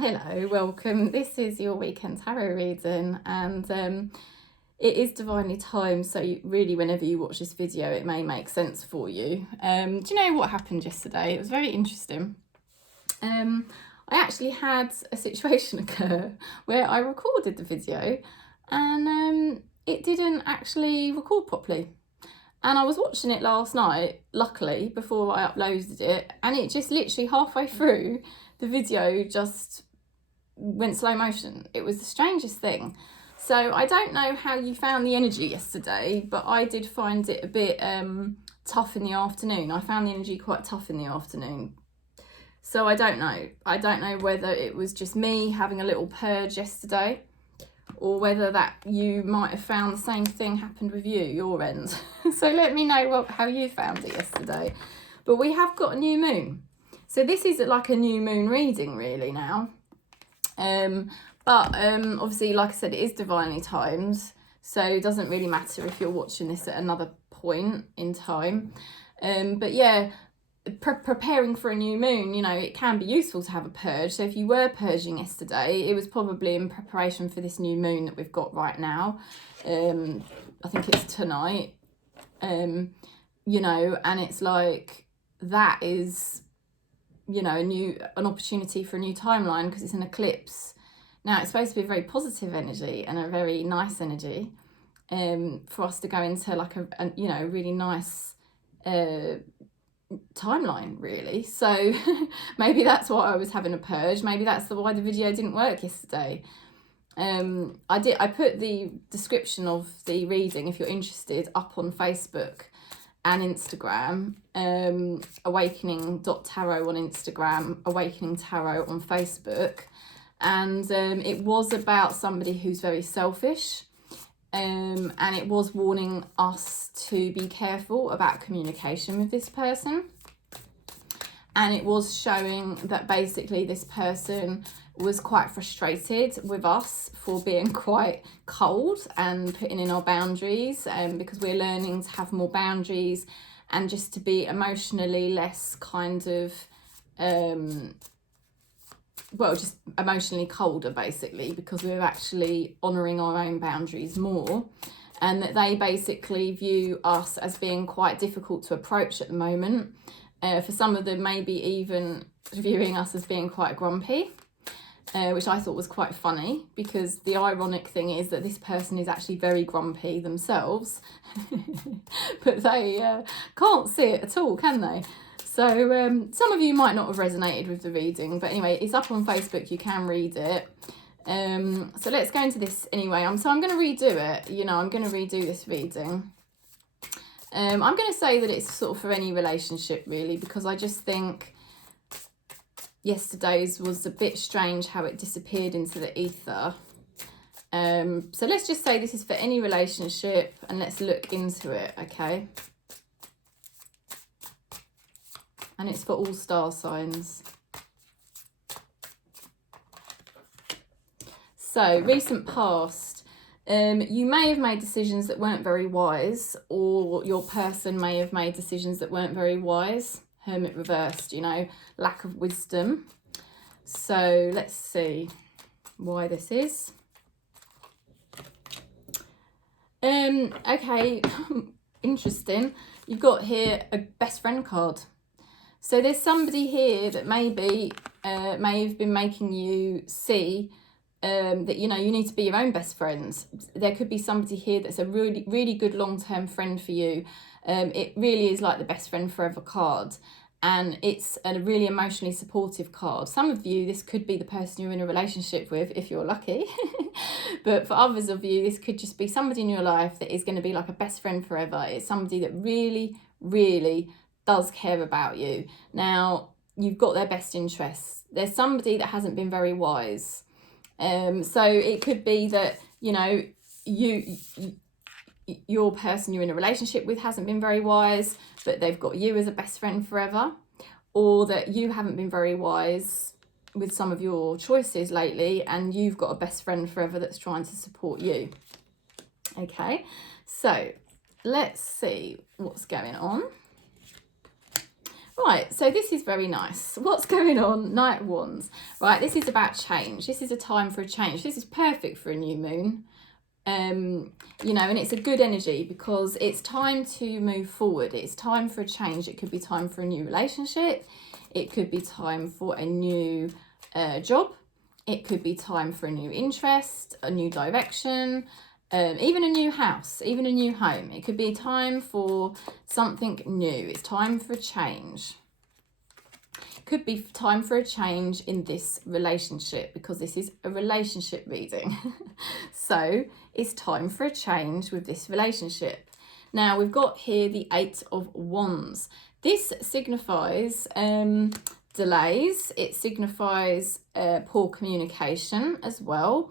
Hello, welcome. This is your weekend tarot reading, and it is divinely timed, so really whenever you watch this video it may make sense for you. Do you know what happened yesterday? It was very interesting. I actually had a situation occur where I recorded the video and it didn't actually record properly. And I was watching it last night, luckily, before I uploaded it, and it just literally halfway through, the video just went slow motion. It was the strangest thing. So I don't know how you found the energy yesterday, but I did find it a bit tough in the afternoon. I found the energy quite tough in the afternoon. So I don't know. I don't know whether it was just me having a little purge yesterday, or whether that you might have found the same thing happened with you, your end. So let me know how you found it yesterday. But we have got a new moon. So this is like a new moon reading really now. But obviously, like I said, it is divinely timed. So it doesn't really matter if you're watching this at another point in time. But yeah, preparing for a new moon, you know, it can be useful to have a purge. So if you were purging yesterday, it was probably in preparation for this new moon that we've got right now. I think it's tonight. You know, and it's like that is, you know, an opportunity for a new timeline because it's an eclipse. Now it's supposed to be a very positive energy and a very nice energy, for us to go into like a you know, really nice timeline really. So maybe that's why I was having a purge. Maybe that's why the video didn't work yesterday. I put the description of the reading, if you're interested, up on Facebook and Instagram. Awakening.tarot on Instagram, Awakening Tarot on Facebook. And it was about somebody who's very selfish. And it was warning us to be careful about communication with this person. And it was showing that basically this person was quite frustrated with us for being quite cold and putting in our boundaries, because we're learning to have more boundaries and just to be emotionally less kind of just emotionally colder basically, because we're actually honouring our own boundaries more, and that they basically view us as being quite difficult to approach at the moment. For some of them, maybe even viewing us as being quite grumpy, which I thought was quite funny, because the ironic thing is that this person is actually very grumpy themselves, but they can't see it at all, can they? So some of you might not have resonated with the reading, but anyway, it's up on Facebook, you can read it. So let's go into this anyway. So I'm going to redo it, you know, I'm going to redo this reading. I'm going to say that it's sort of for any relationship really, because I just think yesterday's was a bit strange how it disappeared into the ether. So let's just say this is for any relationship and let's look into it, okay? And it's for all star signs. So, recent past. You may have made decisions that weren't very wise, or your person may have made decisions that weren't very wise. Hermit reversed, you know, lack of wisdom. So, let's see why this is. Okay, interesting. You've got here a best friend card. So there's somebody here that maybe may have been making you see that, you know, you need to be your own best friend. There could be somebody here that's a really, really good long-term friend for you. It really is like the best friend forever card. And it's a really emotionally supportive card. Some of you, this could be the person you're in a relationship with, if you're lucky. But for others of you, this could just be somebody in your life that is going to be like a best friend forever. It's somebody that really, really does care about you. Now, you've got their best interests. There's somebody that hasn't been very wise. So it could be that, you know, your person you're in a relationship with hasn't been very wise, but they've got you as a best friend forever. Or that you haven't been very wise with some of your choices lately and you've got a best friend forever that's trying to support you. Okay, so let's see what's going on. Right, so this is very nice. What's going on? Knight of Wands. Right, this is about change. This is a time for a change. This is perfect for a new moon. You know, and it's a good energy because it's time to move forward. It's time for a change. It could be time for a new relationship. It could be time for a new job. It could be time for a new interest, a new direction, even a new house, even a new home. It could be time for something new. It's time for a change. Could be time for a change in this relationship because this is a relationship reading. So it's time for a change with this relationship. Now we've got here the Eight of Wands. This signifies delays. It signifies poor communication as well.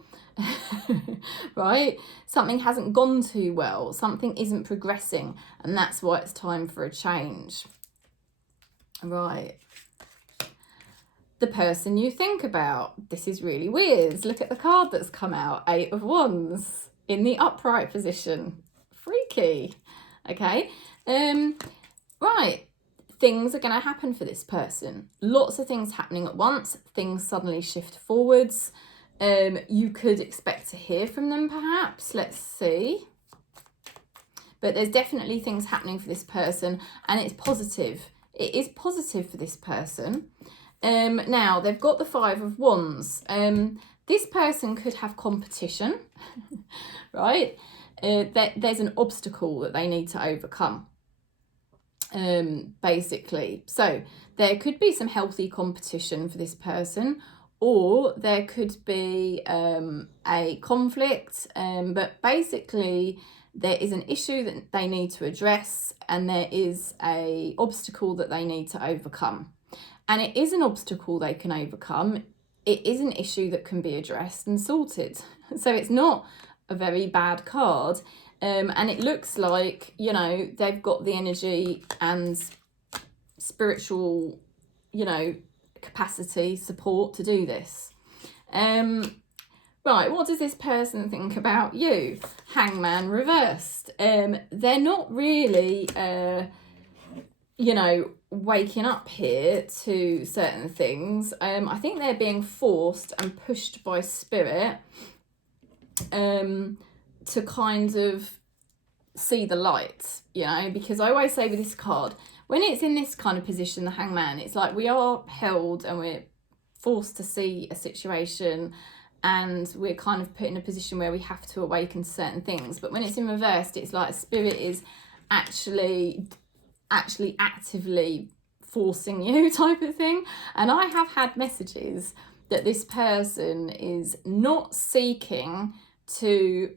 Right? Something hasn't gone too well. Something isn't progressing, and that's why it's time for a change. Right. The person you think about. This is really weird. Look at the card that's come out. Eight of Wands in the upright position. Freaky. Okay. Right. Things are going to happen for this person. Lots of things happening at once. Things suddenly shift forwards. You could expect to hear from them perhaps. Let's see. But there's definitely things happening for this person, and it's positive. It is positive for this person. Now, they've got the Five of Wands. This person could have competition, right? There's an obstacle that they need to overcome, basically. So there could be some healthy competition for this person, or there could be a conflict, but basically there is an issue that they need to address, and there is a obstacle that they need to overcome. And it is an obstacle they can overcome. It is an issue that can be addressed and sorted. So it's not a very bad card. And it looks like, you know, they've got the energy and spiritual, you know, capacity, support to do this. Right, what does this person think about you? Hangman reversed. They're not really, you know, waking up here to certain things. I think they're being forced and pushed by spirit to kind of see the light, you know, because I always say with this card, when it's in this kind of position, the Hangman, it's like we are held and we're forced to see a situation, and we're kind of put in a position where we have to awaken to certain things. But when it's in reversed, it's like spirit is actually actively forcing you type of thing. And I have had messages that this person is not seeking to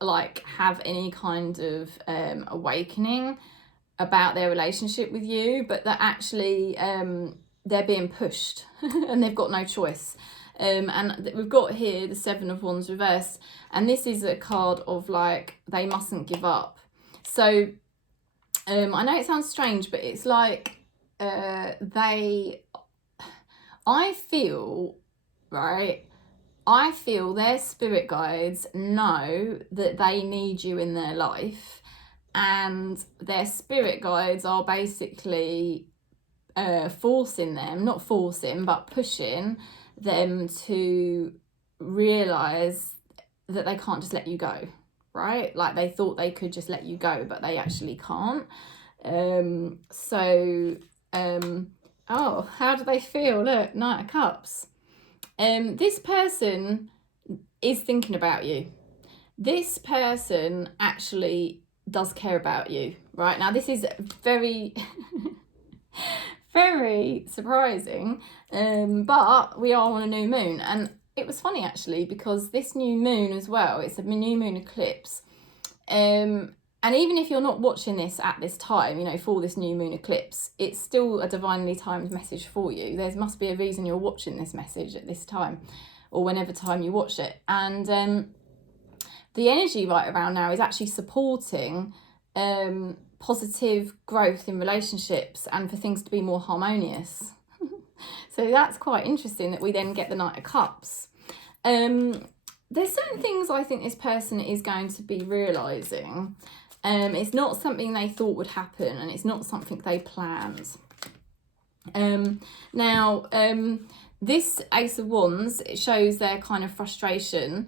like have any kind of awakening about their relationship with you, but that actually they're being pushed and they've got no choice. And we've got here the Seven of Wands reversed, and this is a card of like they mustn't give up. So I know it sounds strange, but it's like I feel their spirit guides know that they need you in their life, and their spirit guides are basically pushing them to realize that they can't just let you go, right? Like they thought they could just let you go, but they actually can't. Oh, how do they feel? Look, Knight of Cups. This person is thinking about you. This person actually does care about you, right? Now, this is very, very surprising, but we are on a new moon. And it was funny, actually, because this new moon as well, it's a new moon eclipse. And even if you're not watching this at this time, you know, for this new moon eclipse, it's still a divinely timed message for you. There must be a reason you're watching this message at this time, or whenever time you watch it. And the energy right around now is actually supporting positive growth in relationships and for things to be more harmonious. So that's quite interesting that we then get the Knight of Cups. There's certain things I think this person is going to be realising. It's not something they thought would happen, and it's not something they planned. Now, this Ace of Wands, it shows their kind of frustration.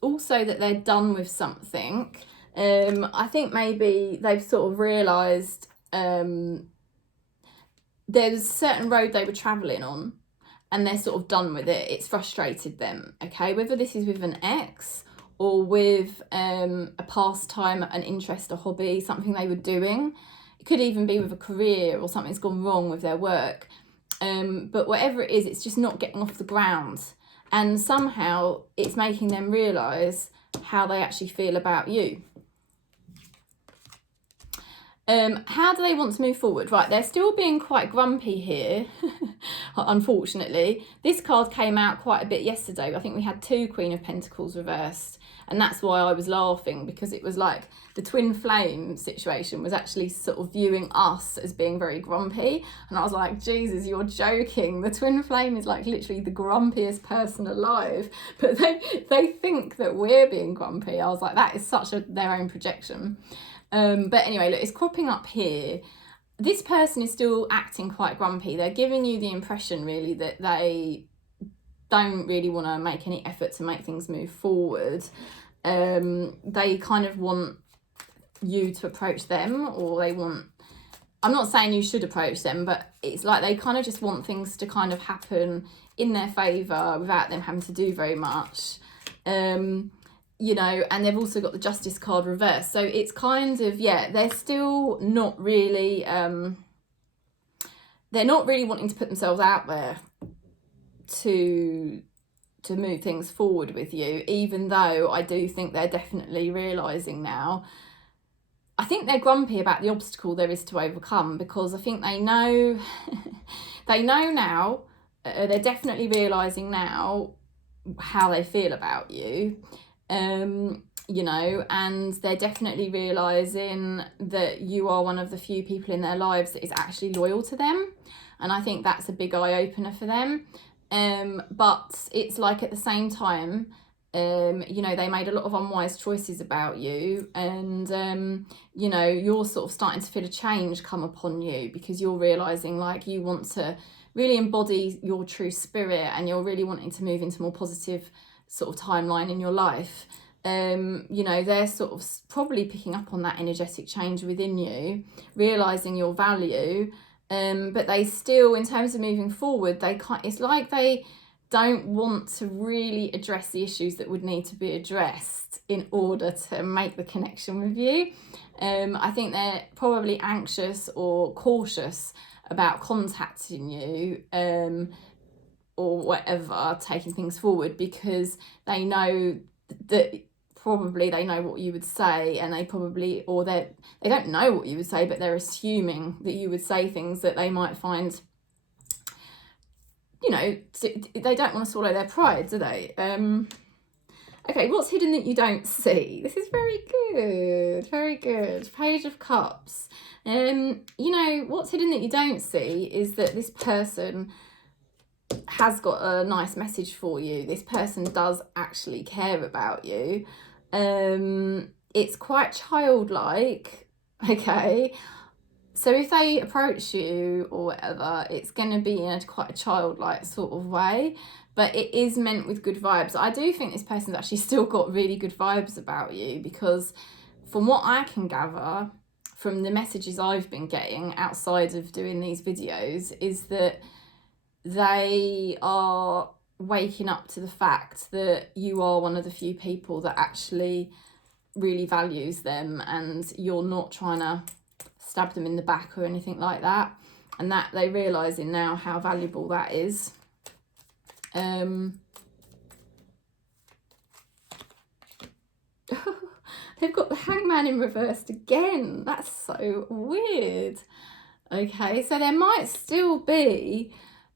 Also that they're done with something. I think maybe they've sort of realised there was a certain road they were travelling on and they're sort of done with it. It's frustrated them, okay? Whether this is with an ex or with a pastime, an interest, a hobby, something they were doing. It could even be with a career or something's gone wrong with their work. But whatever it is, it's just not getting off the ground. And somehow it's making them realise how they actually feel about you. How do they want to move forward? Right, they're still being quite grumpy here, unfortunately. This card came out quite a bit yesterday. I think we had 2 Queen of Pentacles reversed. And that's why I was laughing, because it was like the twin flame situation was actually sort of viewing us as being very grumpy. And I was like, Jesus, you're joking. The twin flame is like literally the grumpiest person alive. But they think that we're being grumpy. I was like, that is such their own projection. But anyway, look, it's cropping up here. This person is still acting quite grumpy. They're giving you the impression really that they don't really want to make any effort to make things move forward. They kind of want you to approach them, or they want, I'm not saying you should approach them, but it's like they kind of just want things to kind of happen in their favour without them having to do very much. You know, and they've also got the Justice card reversed. So it's kind of, yeah, they're still not really, they're not really wanting to put themselves out there to move things forward with you, even though I do think they're definitely realising now. I think they're grumpy about the obstacle there is to overcome, because I think they know, they know now, they're definitely realising now how they feel about you. You know, and they're definitely realising that you are one of the few people in their lives that is actually loyal to them. And I think that's a big eye-opener for them. But it's like at the same time, you know, they made a lot of unwise choices about you, and you know, you're sort of starting to feel a change come upon you, because you're realising like you want to really embody your true spirit, and you're really wanting to move into more positive sort of timeline in your life. You know, they're sort of probably picking up on that energetic change within you, realising your value, but they still, in terms of moving forward, they can't, it's like they don't want to really address the issues that would need to be addressed in order to make the connection with you. I think they're probably anxious or cautious about contacting you, or whatever, taking things forward, because they know that probably they know what you would say, and they probably, or they don't know what you would say, but they're assuming that you would say things that they might find, you know, they don't want to swallow their pride, do they? Okay, what's hidden that you don't see? This is very good, very good. Page of Cups. You know, what's hidden that you don't see is that this person has got a nice message for you. This person does actually care about you. It's quite childlike, okay? So if they approach you or whatever, it's going to be in a quite a childlike sort of way, but it is meant with good vibes. I do think this person's actually still got really good vibes about you, because from what I can gather from the messages I've been getting outside of doing these videos, is that they are waking up to the fact that you are one of the few people that actually really values them, and you're not trying to stab them in the back or anything like that, and that they're realising now how valuable that is. They've got the Hangman in reversed again. That's so weird. Okay, so there might still be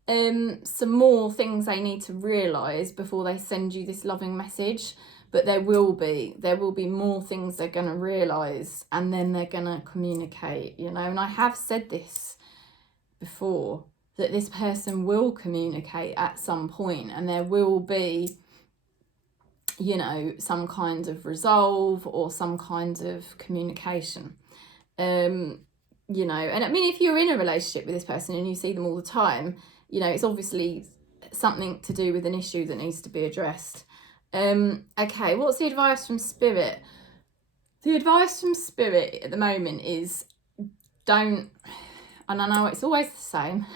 some more things they need to realise before they send you this loving message, but there will be more things they're going to realise, and then they're going to communicate, you know. And I have said this before, that this person will communicate at some point, and there will be, you know, some kind of resolve or some kind of communication. you know. And I mean, if you're in a relationship with this person and you see them all the time, you know, it's obviously something to do with an issue that needs to be addressed. Okay, what's the advice from Spirit? The advice from Spirit at the moment is don't, and I know it's always the same,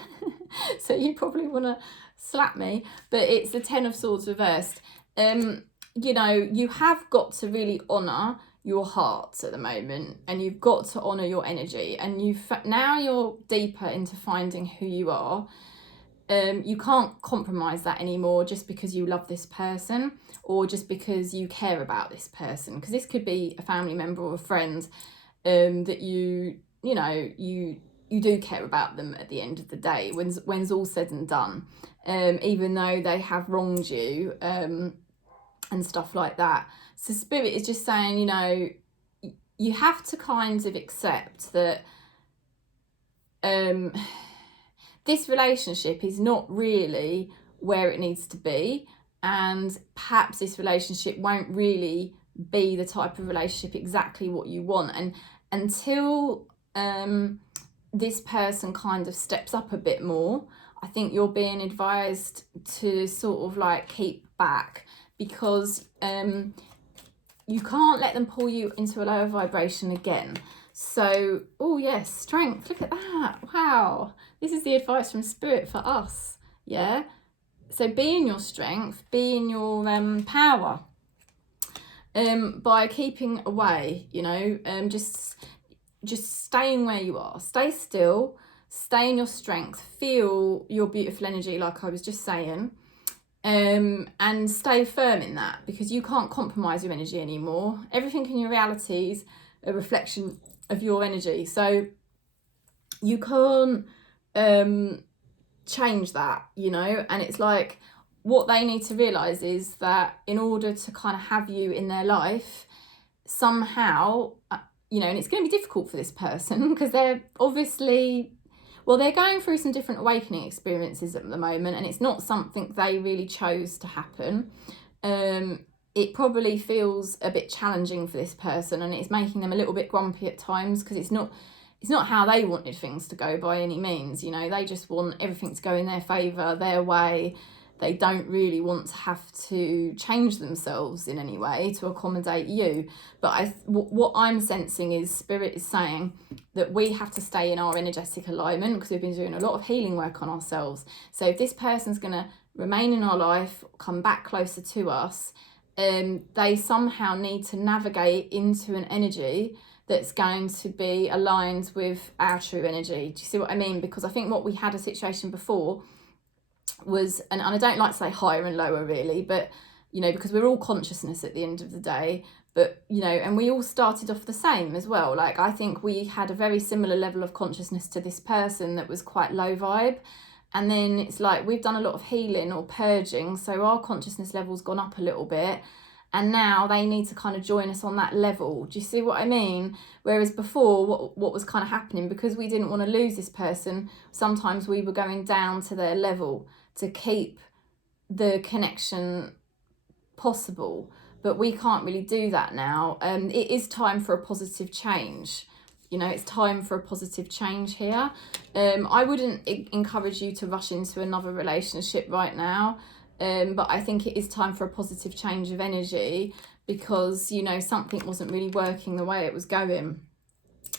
so you probably want to slap me, but it's the Ten of Swords reversed. You know, you have got to really honour your heart at the moment, and you've got to honour your energy, and now you're deeper into finding who you are. You can't compromise that anymore just because you love this person or just because you care about this person, because this could be a family member or a friend that you know you do care about them at the end of the day, when's all said and done, even though they have wronged you and stuff like that. So Spirit is just saying, you know, you have to kind of accept that this relationship is not really where it needs to be, and perhaps this relationship won't really be the type of relationship exactly what you want. And until this person kind of steps up a bit more, I think you're being advised to sort of like keep back, because you can't let them pull you into a lower vibration again. So, oh yes, strength, look at that, wow, this is the advice from Spirit for us, yeah? So be in your strength, be in your power, by keeping away, you know, just staying where you are, stay still, stay in your strength, feel your beautiful energy like I was just saying, and stay firm in that, because you can't compromise your energy anymore. Everything in your reality is a reflection of your energy, so you can't change that, you know. And it's like, what they need to realize is that in order to kind of have you in their life somehow, you know, and it's going to be difficult for this person because they're obviously, well, they're going through some different awakening experiences at the moment, and it's not something they really chose to happen. It probably feels a bit challenging for this person, and it's making them a little bit grumpy at times, because it's not how they wanted things to go by any means, you know. They just want everything to go in their favour, their way. They don't really want to have to change themselves in any way to accommodate you. But what I'm sensing is Spirit is saying that we have to stay in our energetic alignment, because we've been doing a lot of healing work on ourselves. So if this person's going to remain in our life, come back closer to us, they somehow need to navigate into an energy that's going to be aligned with our true energy. Do you see what I mean? Because I think what we had a situation before was, and I don't like to say higher and lower really, but, you know, because we're all consciousness at the end of the day, but, you know, and we all started off the same as well. Like, I think we had a very similar level of consciousness to this person that was quite low vibe. And then it's like we've done a lot of healing or purging, so our consciousness level's gone up a little bit, and now they need to kind of join us on that level. Do you see what I mean? Whereas before, what was kind of happening, because we didn't want to lose this person, sometimes we were going down to their level to keep the connection possible. But we can't really do that now. It is time for a positive change. You know, it's time for a positive change here. I wouldn't encourage you to rush into another relationship right now. But I think it is time for a positive change of energy, because, you know, something wasn't really working the way it was going.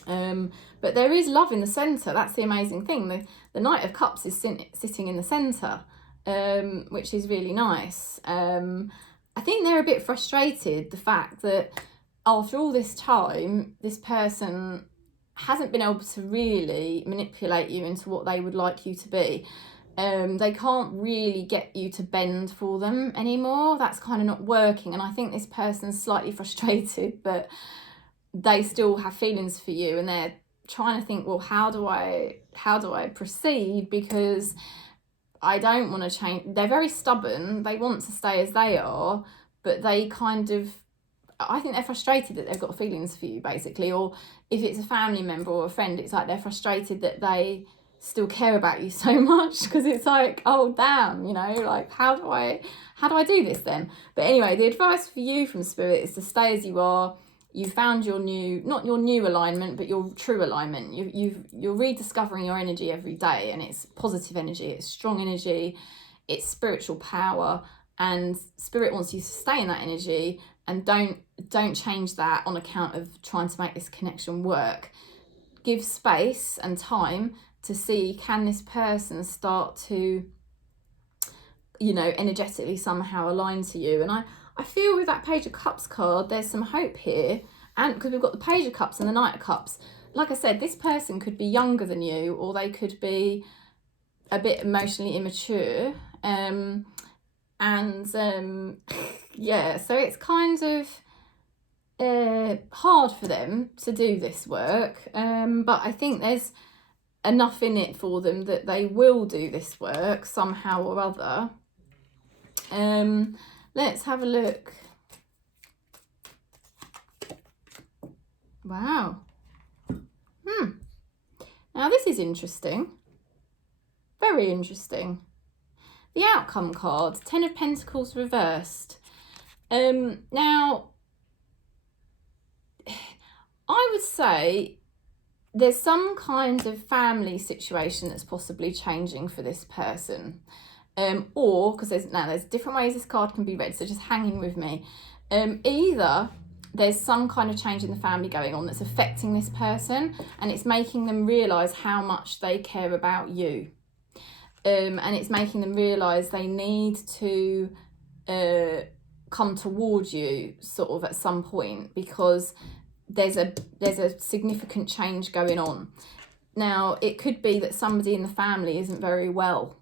But there is love in the centre. That's the amazing thing. The Knight of Cups is sitting in the centre, which is really nice. I think they're a bit frustrated, the fact that after all this time, this person hasn't been able to really manipulate you into what they would like you to be. They can't really get you to bend for them anymore. That's kind of not working. And I think this person's slightly frustrated, but they still have feelings for you, and they're trying to think, well, how do I proceed? Because I don't want to change. They're very stubborn. They want to stay as they are, but they kind of, I think they're frustrated that they've got feelings for you, basically. Or if it's a family member or a friend, it's like they're frustrated that they still care about you so much, because it's like, oh damn, you know, like how do I do this then? But anyway, the advice for you from Spirit is to stay as you are. you found your new, not your new alignment, but your true alignment. You're rediscovering your energy every day, and it's positive energy, it's strong energy, it's spiritual power, and spirit wants you to stay in that energy, and don't change that on account of trying to make this connection work. Give space and time to see, can this person start to, you know, energetically somehow align to you. And I feel with that Page of Cups card, there's some hope here. And because we've got the Page of Cups and the Knight of Cups, like I said, this person could be younger than you, or they could be a bit emotionally immature. Yeah, so it's kind of hard for them to do this work. But I think there's enough in it for them that they will do this work somehow or other. Let's have a look. Wow. Now this is interesting. Very interesting. The Outcome card, 10 of Pentacles reversed. Now, I would say there's some kind of family situation that's possibly changing for this person. Or, because there's different ways this card can be read, so just hang in with me. Either there's some kind of change in the family going on that's affecting this person, and it's making them realise how much they care about you. And it's making them realise they need to come towards you sort of at some point, because there's a significant change going on. Now, it could be that somebody in the family isn't very well,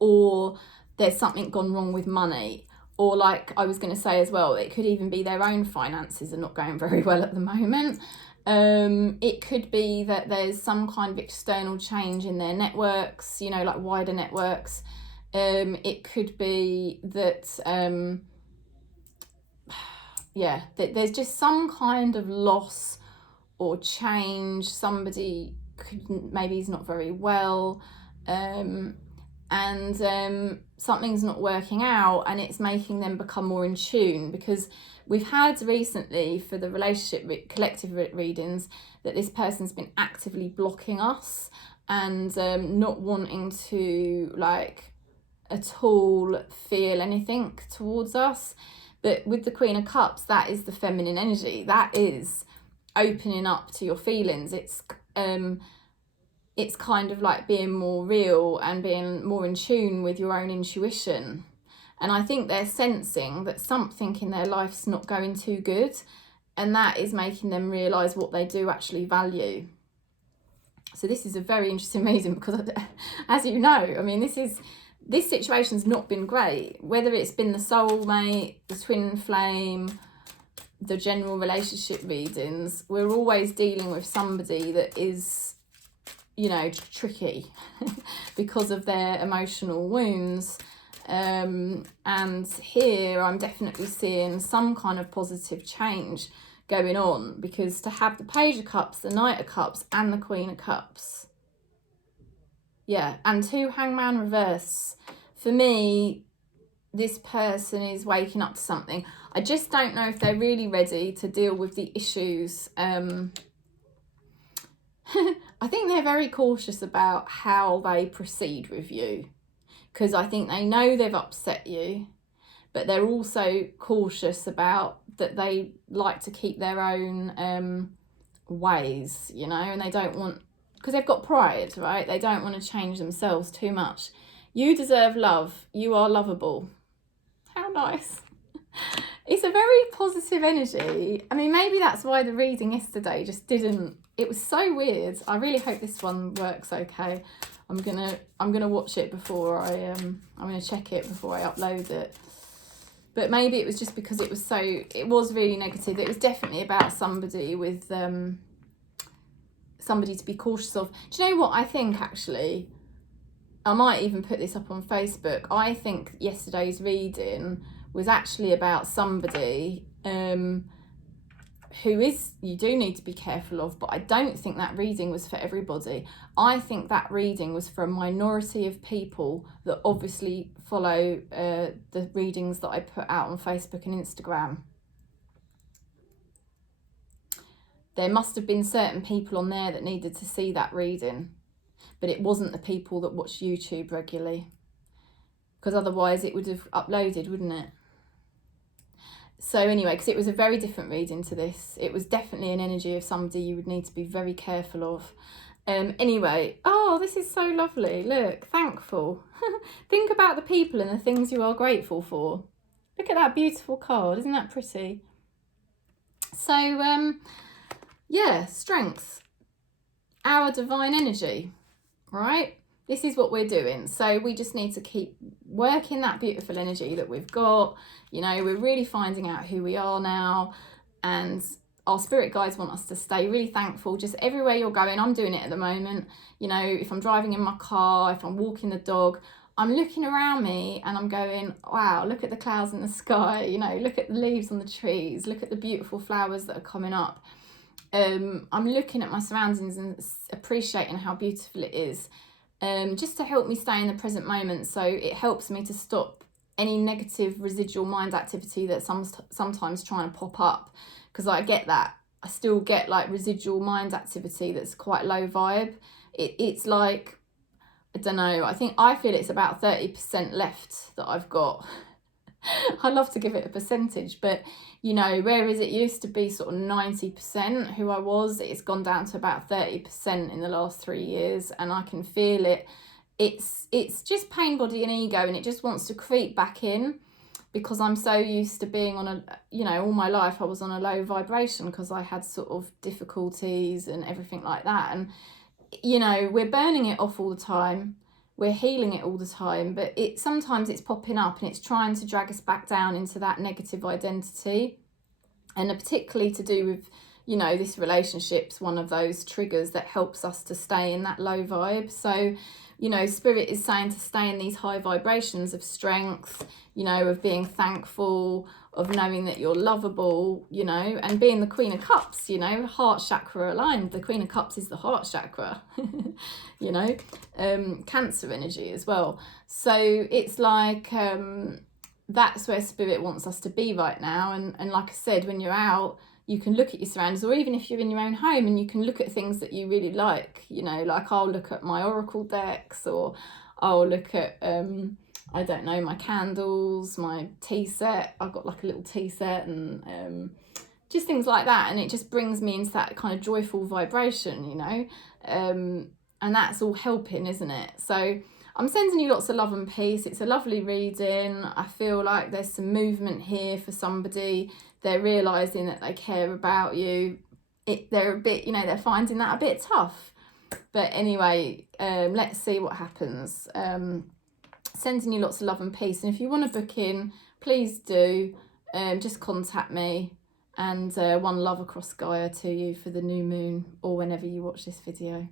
or there's something gone wrong with money, or like I was going to say as well, it could even be their own finances are not going very well at the moment. It could be that there's some kind of external change in their networks, you know, like wider networks. It could be that, that there's just some kind of loss or change. Somebody maybe is not very well, and something's not working out, and it's making them become more in tune, because we've had recently for the relationship collective readings that this person's been actively blocking us and not wanting to like at all feel anything towards us. But with the Queen of Cups, that is the feminine energy, that is opening up to your feelings. It's kind of like being more real and being more in tune with your own intuition. And I think they're sensing that something in their life's not going too good, and that is making them realise what they do actually value. So this is a very interesting reason, because as you know, I mean, this situation's not been great. Whether it's been the soulmate, the twin flame, the general relationship readings, we're always dealing with somebody that is, you know, tricky because of their emotional wounds. And here I'm definitely seeing some kind of positive change going on, because to have the Page of Cups, the Knight of Cups, and the Queen of Cups, yeah, and 2 Hangman reverse, for me, this person is waking up to something. I just don't know if they're really ready to deal with the issues. I think they're very cautious about how they proceed with you, because I think they know they've upset you, but they're also cautious about that they like to keep their own ways, you know, and they don't want, because they've got pride, right? They don't want to change themselves too much. You deserve love. You are lovable. How nice. It's a very positive energy. I mean, maybe that's why the reading yesterday just didn't, it was so weird. I really hope this one works okay. I'm gonna watch it before I'm gonna check it before I upload it. But maybe it was just because it was really negative. It was definitely about somebody with somebody to be cautious of. Do you know what I think, actually? I might even put this up on Facebook. I think yesterday's reading was actually about somebody who you do need to be careful of, but I don't think that reading was for everybody. I think that reading was for a minority of people that obviously follow the readings that I put out on Facebook and Instagram. there must have been certain people on there that needed to see that reading, but it wasn't the people that watch YouTube regularly, because otherwise it would have uploaded, wouldn't it? So anyway, because it was a very different reading to this, it was definitely an energy of somebody you would need to be very careful of. Anyway, oh, this is so lovely. Look, thankful. Think about the people and the things you are grateful for. Look at that beautiful card. Isn't that pretty? So, yeah, strength. Our divine energy, right? This is what we're doing. So we just need to keep working that beautiful energy that we've got. You know, we're really finding out who we are now, and our spirit guides want us to stay really thankful just everywhere you're going. I'm doing it at the moment. You know, if I'm driving in my car, if I'm walking the dog, I'm looking around me and I'm going, wow, look at the clouds in the sky, you know, look at the leaves on the trees, look at the beautiful flowers that are coming up. I'm looking at my surroundings and appreciating how beautiful it is, just to help me stay in the present moment. So it helps me to stop any negative residual mind activity that sometimes trying to pop up, because I get that. I still get like residual mind activity that's quite low vibe. It's like, I don't know, I feel it's about 30% left that I've got. I love to give it a percentage, but you know, whereas it used to be sort of 90% who I was, it's gone down to about 30% in the last 3 years, and I can feel it. It's just pain, body and ego, and it just wants to creep back in, because I'm so used to being on a, you know, all my life I was on a low vibration because I had sort of difficulties and everything like that. And, you know, we're burning it off all the time. We're healing it all the time, but sometimes it's popping up and it's trying to drag us back down into that negative identity. And particularly to do with, you know, this relationship's one of those triggers that helps us to stay in that low vibe. So, you know, spirit is saying to stay in these high vibrations of strength, you know, of being thankful, of knowing that you're lovable, you know, and being the Queen of Cups, you know, heart chakra aligned. The Queen of Cups is the heart chakra, you know, Cancer energy as well. So it's like, that's where spirit wants us to be right now. And like I said, when you're out, you can look at your surroundings, or even if you're in your own home, and you can look at things that you really like, you know, like I'll look at my oracle decks, or I'll look at, I don't know, my candles, my tea set. I've got like a little tea set, and just things like that. And it just brings me into that kind of joyful vibration, you know, and that's all helping, isn't it? So I'm sending you lots of love and peace. It's a lovely reading. I feel like there's some movement here for somebody. They're realising that they care about you. They're a bit, you know, they're finding that a bit tough. But anyway, let's see what happens. Sending you lots of love and peace. And if you want to book in, please do. Just contact me. And one love across Gaia to you for the new moon, or whenever you watch this video.